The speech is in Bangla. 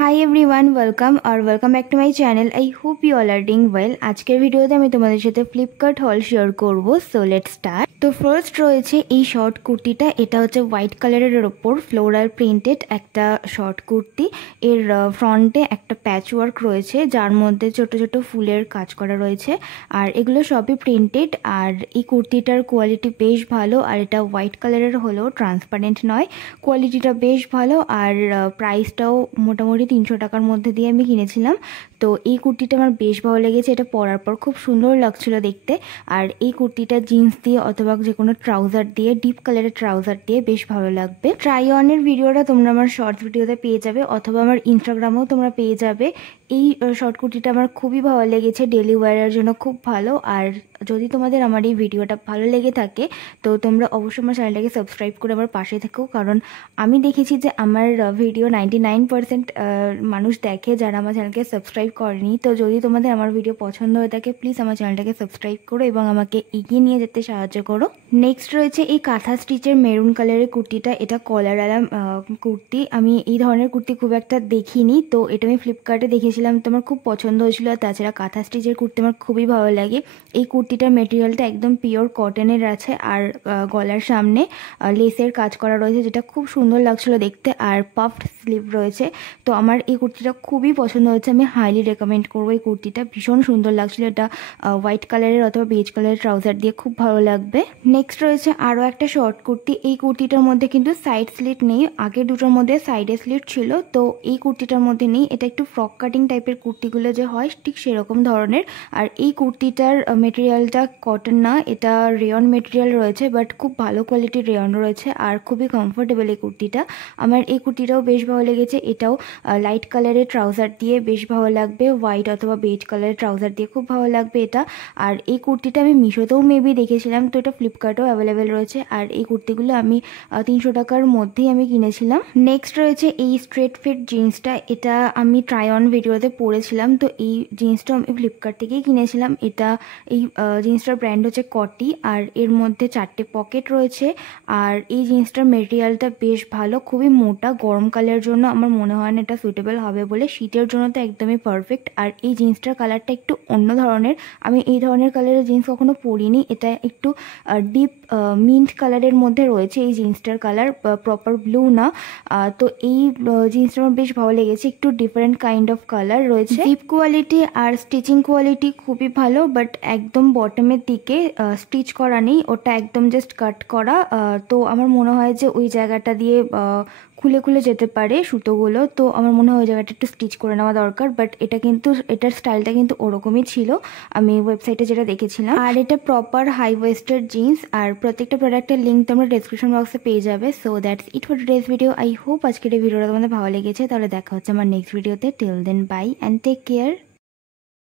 Hi everyone, welcome back to my channel. I hope you all are doing well. আজকের ভিডিওতে আমি তোমাদের সাথে ফ্লিপকার্ট হল শেয়ার করব। So let's start. তো ফার্স্ট রয়েছে এই শর্ট কুর্তিটা। এটা হচ্ছে হোয়াইট কালারের ওপর ফ্লোরাল প্রিন্টেড একটা শর্ট কুর্তি। এর ফ্রন্টে একটা প্যাচ ওয়ার্ক রয়েছে যার মধ্যে ছোট ছোট ফুলের কাজ করা রয়েছে, আর এগুলো সবই প্রিন্টেড। আর এই কুর্তিটার কোয়ালিটি বেশ ভালো, আর এটা হোয়াইট কালারের হলেও ট্রান্সপারেন্ট নয়। কোয়ালিটিটা বেশ ভালো, আর প্রাইসটাও মোটামুটি 300 টাকার মধ্যে দিয়ে আমি কিনেছিলাম। তো এই কুর্তিটা আমার বেশ ভালো লেগেছে। এটা পরার পর খুব সুন্দর লাগছিল দেখতে। আর এই কুর্তিটা জিন্স দিয়ে অথবা যে কোনো ট্রাউজার দিয়ে, ডিপ কালারের ট্রাউজার দিয়ে বেশ ভালো লাগবে। ট্রাই অনের ভিডিওটা তোমরা আমার শর্টস ভিডিওতে পেয়ে যাবে, অথবা আমার ইনস্টাগ্রামেও তোমরা পেয়ে যাবে। এই শর্ট কুর্তিটা আমার খুবই ভালো লেগেছে, ডেলি ওয়্যারের জন্য খুব ভালো। আর যদি তোমাদের আমার এই ভিডিওটা ভালো লেগে থাকে তো তোমরা অবশ্যই আমার চ্যানেলটাকে সাবস্ক্রাইব করে আমার পাশে থেকো, কারণ আমি দেখেছি যে আমার ভিডিও 99% মানুষ দেখে যারা আমার চ্যানেলকে সাবস্ক্রাইব করেনি। তো যদি তোমাদের আমার ভিডিও পছন্দ হয়ে থাকে প্লিজ আমার চ্যানেলটাকে সাবস্ক্রাইব করো এবং আমাকে এগিয়ে নিয়ে যেতে সাহায্য করো। নেক্সট রয়েছে এই কাঁথা স্টিচের মেরুন কালারের কুর্তিটা। এটা কলারওয়ালা কুর্তি। আমি এই ধরনের কুর্তি খুব একটা দেখিনি, তো এটা আমি ফ্লিপকার্টে দেখেছিলাম, তো আমার খুব পছন্দ হয়েছিল। আর তাছাড়া কাঁথা স্টিচের কুর্তি আমার খুবই ভালো লাগে। এই কুর্তিটার মেটেরিয়ালটা একদম পিওর কটনের আছে, আর গলার সামনে লেসের কাজ করা রয়েছে যেটা খুব সুন্দর লাগছিল দেখতে, আর পাফড স্লিভ রয়েছে। তো আমার এই কুর্তিটা খুবই পছন্দ হয়েছে, আমি হাইলি রেকমেন্ড করবো। এই কুর্তিটা ভীষণ সুন্দর লাগছিল। এটা হোয়াইট কালারের অথবা বেজ কালারের ট্রাউজার দিয়ে খুব ভালো লাগবে। নেক্সট রয়েছে আরও একটা শর্ট কুর্তি। এই কুর্তিটার মধ্যে কিন্তু সাইড স্লিট নেই, আগের দুটোর মধ্যে সাইডে স্লিট ছিল, তো এই কুর্তিটার মধ্যে নেই। এটা একটু ফ্রক কাটিং টাইপের কুর্তিগুলো যে হয় ঠিক সেরকম ধরনের। আর এই কুর্তিটার মেটেরিয়ালটা কটন না, এটা রেয়ন মেটেরিয়াল রয়েছে, বাট খুব ভালো কোয়ালিটির রেয়ন রয়েছে, আর খুবই কমফোর্টেবল এই কুর্তিটা। আমার এই কুর্তিটাও বেশ ভালো লেগেছে। এটাও লাইট কালারের ট্রাউজার দিয়ে বেশ ভালো লাগবে, হোয়াইট অথবা বেজ কালারের ট্রাউজার দিয়ে খুব ভালো লাগবে এটা। আর এই কুর্তিটা আমি মিশোতেও মেবি দেখেছিলাম, তো এটা ফ্লিপকার্টেও অ্যাভেলেবেল রয়েছে। আর এই কুর্তিগুলো আমি 300 টাকার মধ্যেই আমি কিনেছিলাম। নেক্সট রয়েছে এই স্ট্রেট ফিট জিন্সটা। এটা আমি ট্রাই অন ভিডিওতে পরেছিলাম, তো এই জিন্সটা আমি ফ্লিপকার্ট থেকেই কিনেছিলাম। এই জিন্সটার ব্র্যান্ড হচ্ছে কটি, আর এর মধ্যে 4টে পকেট রয়েছে। আর এই জিন্সটার মেটেরিয়ালটা বেশ ভালো, খুবই মোটা। গরমকালের জন্য আমার মনে হয় না এটা সুইটেবল হবে বলে, শীতের জন্য তো একদমই পারফেক্ট। আর এই জিন্সটার কালারটা একটু অন্য ধরনের, আমি এই ধরনের কালারের জিন্স কখনো পরিনি। এটা একটু ডিপ মিন্ট কালারের মধ্যে রয়েছে এই জিন্সটার কালার, প্রপার ব্লু না। তো এই জিন্সটা আমার বেশ ভালো লেগেছে, একটু ডিফারেন্ট কাইন্ড অফ কালার রয়েছে। জিপ কোয়ালিটি আর স্টিচিং কোয়ালিটি খুবই ভালো, বাট একদম বটমের দিকে স্টিচ করা নেই, ওটা একদম জাস্ট কাট করা। তো আমার মনে হয় যে ওই জায়গাটা দিয়ে খুলে খুলে যেতে পারে সুতোগুলো, তো আমার মনে হয় ওই জায়গাটা একটু স্টিচ করে নেওয়া দরকার। বাট এটা কিন্তু, এটার স্টাইলটা কিন্তু ওরকমই ছিল আমি ওয়েবসাইটে যেটা দেখেছিলাম। আর এটা প্রপার হাই ওয়েস্টেড জিন্স, আর প্রত্যেকটা প্রোডাক্টের লিঙ্ক তোমরা ডেসক্রিপশন বক্সে পেয়ে যাবে। So that's it for today's video. I hope আজকের এই ভিডিওটা তোমাদের ভালো লেগেছে। তাহলে দেখা হচ্ছে আমার নেক্সট ভিডিওতে। Till then bye and take care.